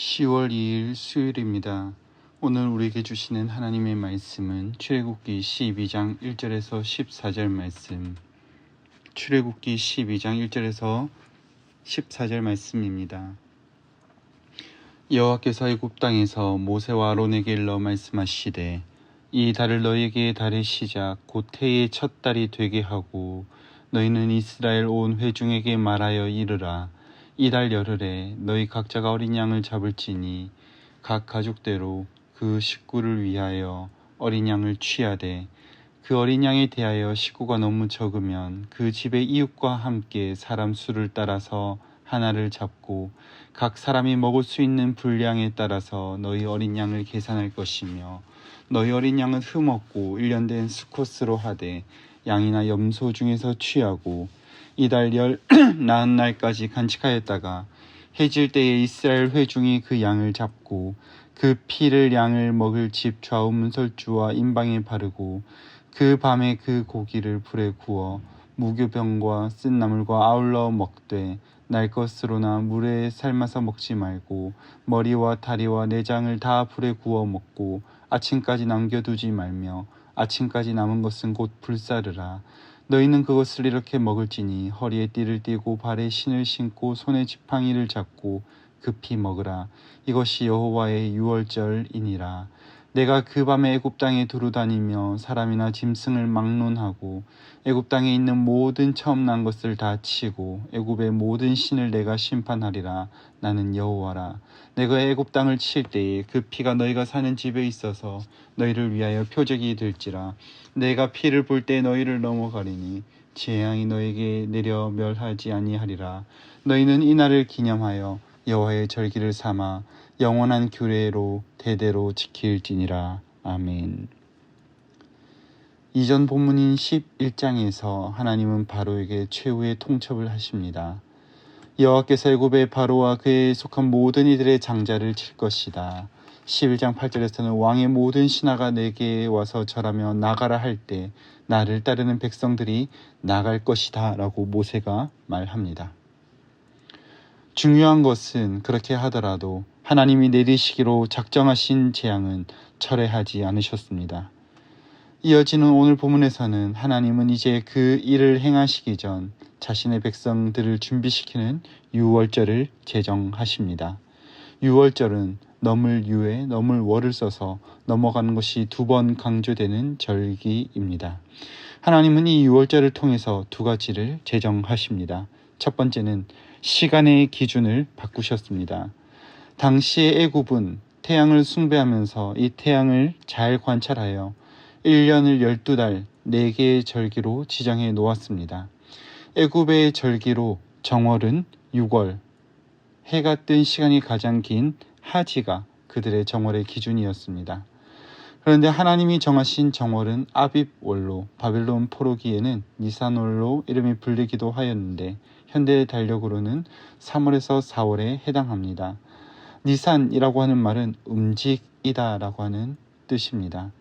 10월 2일 수요일입니다. 오늘 우리에게 주시는 하나님의 말씀은 출애굽기 12장 1절에서 14절 말씀. 출애굽기 12장 1절에서 14절 말씀입니다. 여호와께서 애굽 땅에서 모세와 아론에게 일러 말씀하시되 이 달을 너희에게 달의 시작 곧 해의 첫 달이 되게 하고 너희는 이스라엘 온 회중에게 말하여 이르라. 이달 열흘에 너희 각자가 어린 양을 잡을지니 각 가족대로 그 식구를 위하여 어린 양을 취하되 그 어린 양에 대하여 식구가 너무 적으면 그 집의 이웃과 함께 사람 수를 따라서 하나를 잡고 각 사람이 먹을 수 있는 분량에 따라서 너희 어린 양을 계산할 것이며 너희 어린 양은 흠없고 1년 된 수컷으로 하되 양이나 염소 중에서 취하고 이달 나흔 날까지 간직하였다가 해질 때에 이스라엘 회중이 그 양을 잡고 그 피를 양을 먹을 집 좌우 문설주와 임방에 바르고 그 밤에 그 고기를 불에 구워 무교병과 쓴 나물과 아울러 먹되 날 것으로나 물에 삶아서 먹지 말고 머리와 다리와 내장을 다 불에 구워 먹고 아침까지 남겨두지 말며 아침까지 남은 것은 곧 불사르라. 너희는 그것을 이렇게 먹을지니 허리에 띠를 띠고 발에 신을 신고 손에 지팡이를 잡고 급히 먹으라. 이것이 여호와의 유월절이니라. 내가 그 밤에 애굽 땅에 두루다니며 사람이나 짐승을 막론하고 애굽 땅에 있는 모든 처음 난 것을 다 치고 애굽의 모든 신을 내가 심판하리라. 나는 여호와라. 내가 애굽 땅을 칠 때에 그 피가 너희가 사는 집에 있어서 너희를 위하여 표적이 될지라. 내가 피를 볼 때 너희를 넘어가리니 재앙이 너에게 내려 멸하지 아니하리라. 너희는 이 날을 기념하여 여호와의 절기를 삼아 영원한 규례로 대대로 지킬지니라. 아멘. 이전 본문인 11장에서 하나님은 바로에게 최후의 통첩을 하십니다. 여호와께서 애굽의 바로와 그에 속한 모든 이들의 장자를 칠 것이다. 11장 8절에서는 왕의 모든 신하가 내게 와서 절하며 나가라 할 때 나를 따르는 백성들이 나갈 것이다 라고 모세가 말합니다. 중요한 것은 그렇게 하더라도 하나님이 내리시기로 작정하신 재앙은 철회하지 않으셨습니다. 이어지는 오늘 본문에서는 하나님은 이제 그 일을 행하시기 전 자신의 백성들을 준비시키는 유월절을 제정하십니다. 유월절은 넘을 유에 넘을 월을 써서 넘어가는 것이 2번 강조되는 절기입니다. 하나님은 이 유월절을 통해서 2가지를 제정하십니다. 첫 번째는 시간의 기준을 바꾸셨습니다. 당시의 애굽은 태양을 숭배하면서 이 태양을 잘 관찰하여 1년을 12달 4개의 절기로 지정해 놓았습니다. 애굽의 절기로 정월은 6월, 해가 뜬 시간이 가장 긴 하지가 그들의 정월의 기준이었습니다. 그런데 하나님이 정하신 정월은 아빕월로 바벨론 포로기에는 니산월로 이름이 불리기도 하였는데 현대 달력으로는 3월에서 4월에 해당합니다. 니산이라고 하는 말은 움직이다 라고 하는 뜻입니다.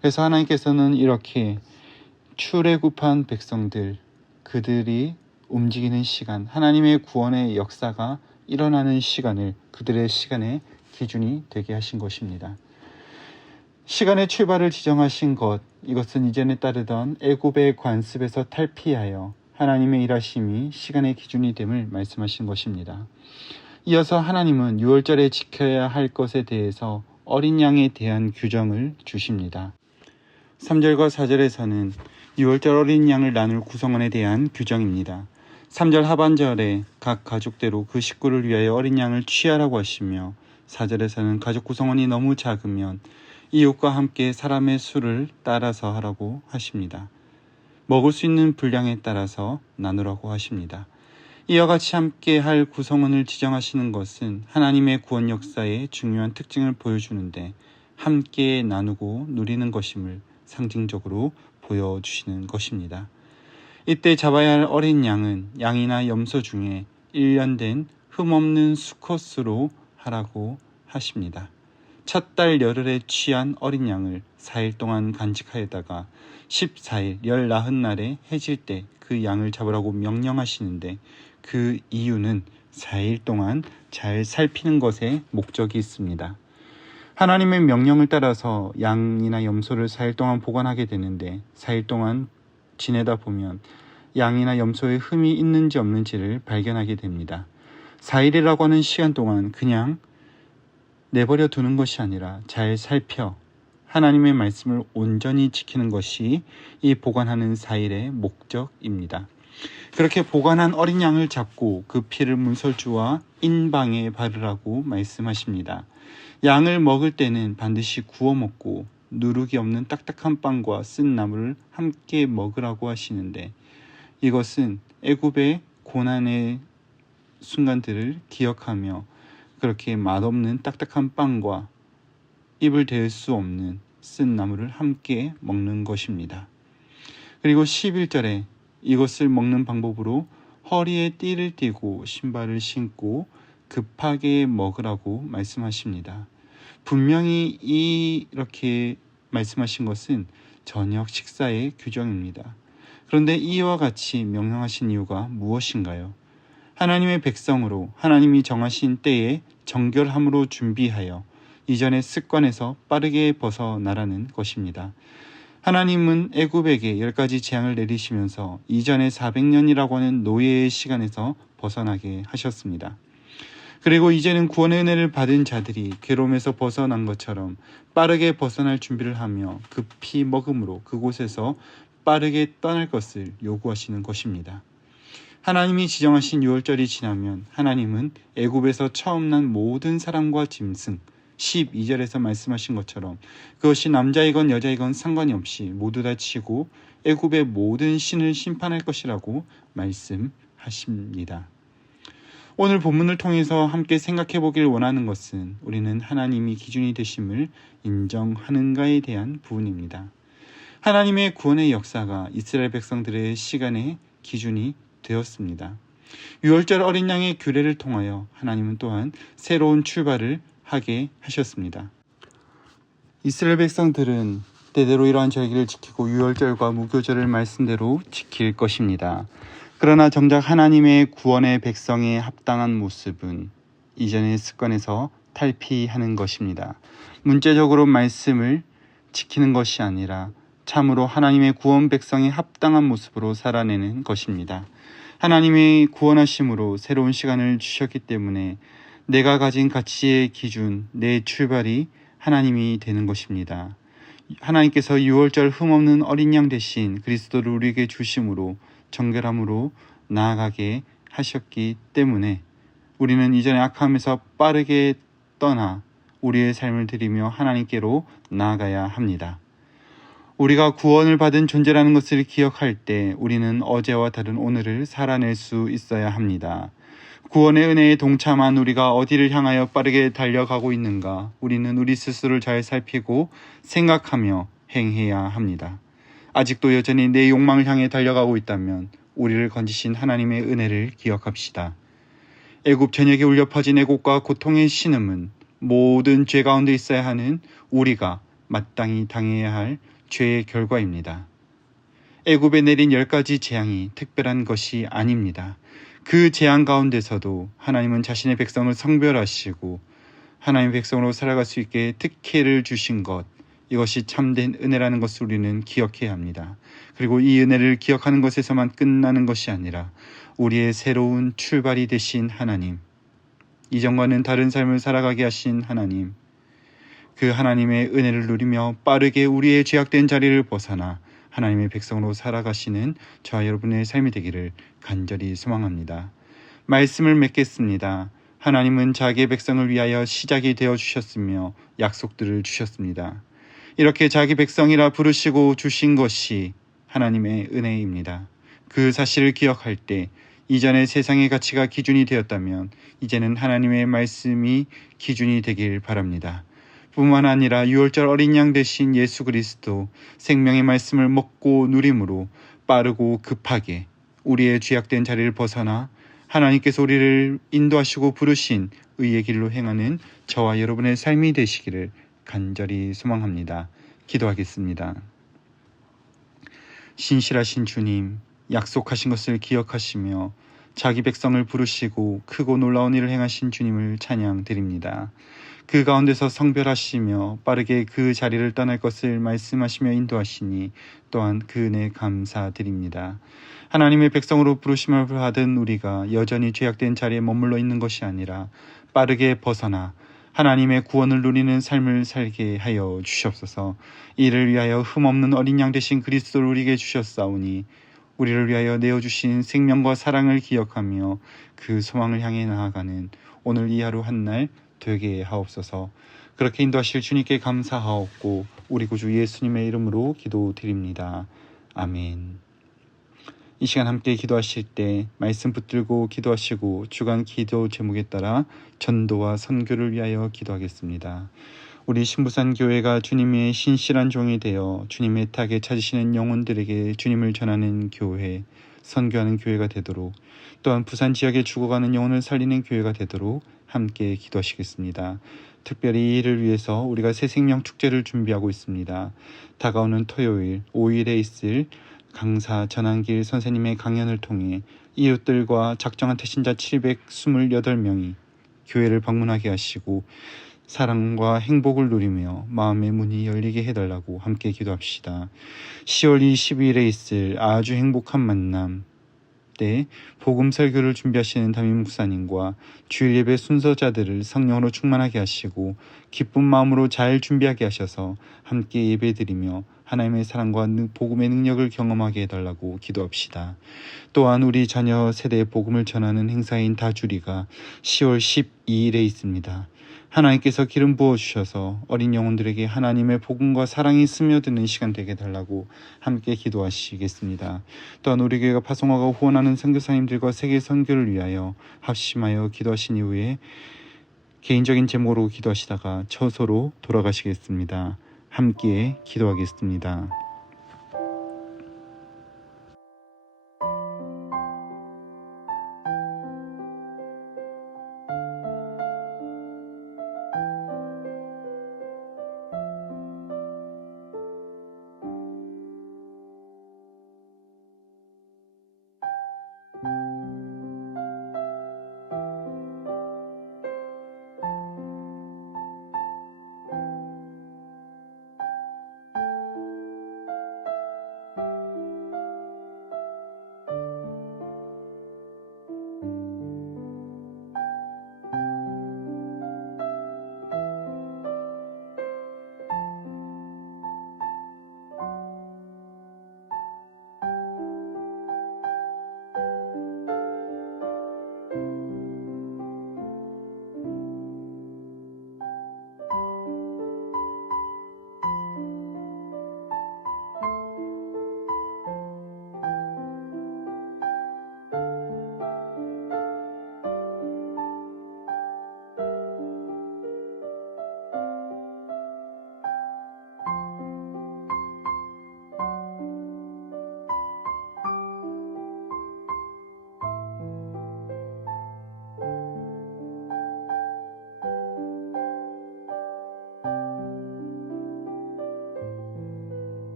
그래서 하나님께서는 이렇게 출애굽한 백성들, 그들이 움직이는 시간, 하나님의 구원의 역사가 일어나는 시간을 그들의 시간의 기준이 되게 하신 것입니다. 시간의 출발을 지정하신 것, 이것은 이전에 따르던 애굽의 관습에서 탈피하여 하나님의 일하심이 시간의 기준이 됨을 말씀하신 것입니다. 이어서 하나님은 유월절에 지켜야 할 것에 대해서 어린 양에 대한 규정을 주십니다. 3절과 4절에서는 유월절 어린 양을 나눌 구성원에 대한 규정입니다. 3절 하반절에 각 가족대로 그 식구를 위하여 어린 양을 취하라고 하시며 4절에서는 가족 구성원이 너무 작으면 이웃과 함께 사람의 수를 따라서 하라고 하십니다. 먹을 수 있는 분량에 따라서 나누라고 하십니다. 이와 같이 함께 할 구성원을 지정하시는 것은 하나님의 구원 역사의 중요한 특징을 보여주는데 함께 나누고 누리는 것임을 상징적으로 보여주시는 것입니다. 이때 잡아야 할 어린 양은 양이나 염소 중에 1년 된 흠없는 수컷으로 하라고 하십니다. 첫 달 열흘에 취한 어린 양을 4일 동안 간직하여다가 14일 열 나흔 날에 해질 때 그 양을 잡으라고 명령하시는데 그 이유는 4일 동안 잘 살피는 것에 목적이 있습니다. 하나님의 명령을 따라서 양이나 염소를 4일 동안 보관하게 되는데 4일 동안 지내다 보면 양이나 염소에 흠이 있는지 없는지를 발견하게 됩니다. 4일이라고 하는 시간 동안 그냥 내버려 두는 것이 아니라 잘 살펴 하나님의 말씀을 온전히 지키는 것이 이 보관하는 4일의 목적입니다. 그렇게 보관한 어린 양을 잡고 그 피를 문설주와 인방에 바르라고 말씀하십니다. 양을 먹을 때는 반드시 구워 먹고 누룩이 없는 딱딱한 빵과 쓴 나물을 함께 먹으라고 하시는데 이것은 애굽의 고난의 순간들을 기억하며 그렇게 맛없는 딱딱한 빵과 입을 댈 수 없는 쓴 나물을 함께 먹는 것입니다. 그리고 11절에 이것을 먹는 방법으로 허리에 띠를 띠고 신발을 신고 급하게 먹으라고 말씀하십니다. 분명히 이렇게 말씀하신 것은 저녁 식사의 규정입니다. 그런데 이와 같이 명령하신 이유가 무엇인가요? 하나님의 백성으로 하나님이 정하신 때에 정결함으로 준비하여 이전의 습관에서 빠르게 벗어나라는 것입니다. 하나님은 애굽에게 10가지 재앙을 내리시면서 이전의 400년이라고 하는 노예의 시간에서 벗어나게 하셨습니다. 그리고 이제는 구원의 은혜를 받은 자들이 괴로움에서 벗어난 것처럼 빠르게 벗어날 준비를 하며 급히 먹음으로 그곳에서 빠르게 떠날 것을 요구하시는 것입니다. 하나님이 지정하신 유월절이 지나면 하나님은 애굽에서 처음 난 모든 사람과 짐승 12절에서 말씀하신 것처럼 그것이 남자이건 여자이건 상관이 없이 모두 다 치고 애굽의 모든 신을 심판할 것이라고 말씀하십니다. 오늘 본문을 통해서 함께 생각해 보길 원하는 것은 우리는 하나님이 기준이 되심을 인정하는가에 대한 부분입니다. 하나님의 구원의 역사가 이스라엘 백성들의 시간의 기준이 되었습니다. 유월절 어린 양의 규례를 통하여 하나님은 또한 새로운 출발을 하게 하셨습니다. 이스라엘 백성들은 때대로 이러한 절기를 지키고 유월절과 무교절을 말씀대로 지킬 것입니다. 그러나 정작 하나님의 구원의 백성에 합당한 모습은 이전의 습관에서 탈피하는 것입니다. 문자적으로 말씀을 지키는 것이 아니라 참으로 하나님의 구원 백성에 합당한 모습으로 살아내는 것입니다. 하나님의 구원하심으로 새로운 시간을 주셨기 때문에 내가 가진 가치의 기준, 내 출발이 하나님이 되는 것입니다. 하나님께서 유월절 흠없는 어린 양 대신 그리스도를 우리에게 주심으로 정결함으로 나아가게 하셨기 때문에 우리는 이전의 악함에서 빠르게 떠나 우리의 삶을 드리며 하나님께로 나아가야 합니다. 우리가 구원을 받은 존재라는 것을 기억할 때 우리는 어제와 다른 오늘을 살아낼 수 있어야 합니다. 구원의 은혜에 동참한 우리가 어디를 향하여 빠르게 달려가고 있는가? 우리는 우리 스스로를 잘 살피고 생각하며 행해야 합니다. 아직도 여전히 내 욕망을 향해 달려가고 있다면 우리를 건지신 하나님의 은혜를 기억합시다. 애굽 전역에 울려 퍼진 애곡과 고통의 신음은 모든 죄 가운데 있어야 하는 우리가 마땅히 당해야 할 죄의 결과입니다. 애굽에 내린 10가지 재앙이 특별한 것이 아닙니다. 그 재앙 가운데서도 하나님은 자신의 백성을 성별하시고 하나님의 백성으로 살아갈 수 있게 특혜를 주신 것, 이것이 참된 은혜라는 것을 우리는 기억해야 합니다. 그리고 이 은혜를 기억하는 것에서만 끝나는 것이 아니라 우리의 새로운 출발이 되신 하나님, 이전과는 다른 삶을 살아가게 하신 하나님, 그 하나님의 은혜를 누리며 빠르게 우리의 죄악된 자리를 벗어나 하나님의 백성으로 살아가시는 저와 여러분의 삶이 되기를 간절히 소망합니다. 말씀을 맺겠습니다. 하나님은 자기의 백성을 위하여 시작이 되어 주셨으며 약속들을 주셨습니다. 이렇게 자기 백성이라 부르시고 주신 것이 하나님의 은혜입니다. 그 사실을 기억할 때 이전의 세상의 가치가 기준이 되었다면 이제는 하나님의 말씀이 기준이 되길 바랍니다. 뿐만 아니라 유월절 어린 양 대신 예수 그리스도 생명의 말씀을 먹고 누림으로 빠르고 급하게 우리의 죄악된 자리를 벗어나 하나님께서 우리를 인도하시고 부르신 의의 길로 행하는 저와 여러분의 삶이 되시기를 간절히 소망합니다. 기도하겠습니다. 신실하신 주님, 약속하신 것을 기억하시며 자기 백성을 부르시고 크고 놀라운 일을 행하신 주님을 찬양드립니다. 그 가운데서 성별하시며 빠르게 그 자리를 떠날 것을 말씀하시며 인도하시니 또한 그 은혜 감사드립니다. 하나님의 백성으로 부르심을 받은 우리가 여전히 죄악된 자리에 머물러 있는 것이 아니라 빠르게 벗어나 하나님의 구원을 누리는 삶을 살게 하여 주시옵소서. 이를 위하여 흠없는 어린 양 되신 그리스도를 우리에게 주셨사오니 우리를 위하여 내어주신 생명과 사랑을 기억하며 그 소망을 향해 나아가는 오늘 이 하루 한날 되게 하옵소서. 그렇게 인도하실 주님께 감사하옵고 우리 구주 예수님의 이름으로 기도드립니다. 아멘. 이 시간 함께 기도하실 때 말씀 붙들고 기도하시고 주간 기도 제목에 따라 전도와 선교를 위하여 기도하겠습니다. 우리 신부산 교회가 주님의 신실한 종이 되어 주님의 탁에 찾으시는 영혼들에게 주님을 전하는 교회, 선교하는 교회가 되도록, 또한 부산 지역에 죽어가는 영혼을 살리는 교회가 되도록 함께 기도하시겠습니다. 특별히 이를 위해서 우리가 새생명 축제를 준비하고 있습니다. 다가오는 토요일 5일에 있을 강사 전한길 선생님의 강연을 통해 이웃들과 작정한 태신자 728명이 교회를 방문하게 하시고 사랑과 행복을 누리며 마음의 문이 열리게 해달라고 함께 기도합시다. 10월 22일에 있을 아주 행복한 만남 때 복음 설교를 준비하시는 담임 목사님과 주일 예배 순서자들을 성령으로 충만하게 하시고 기쁜 마음으로 잘 준비하게 하셔서 함께 예배드리며 하나님의 사랑과 복음의 능력을 경험하게 해달라고 기도합시다. 또한 우리 자녀 세대에 복음을 전하는 행사인 다주리가 10월 12일에 있습니다. 하나님께서 기름 부어주셔서 어린 영혼들에게 하나님의 복음과 사랑이 스며드는 시간 되게 해달라고 함께 기도하시겠습니다. 또한 우리 교회가 파송하고 후원하는 선교사님들과 세계 선교를 위하여 합심하여 기도하신 이후에 개인적인 제목으로 기도하시다가 처소로 돌아가시겠습니다. 함께 기도하겠습니다.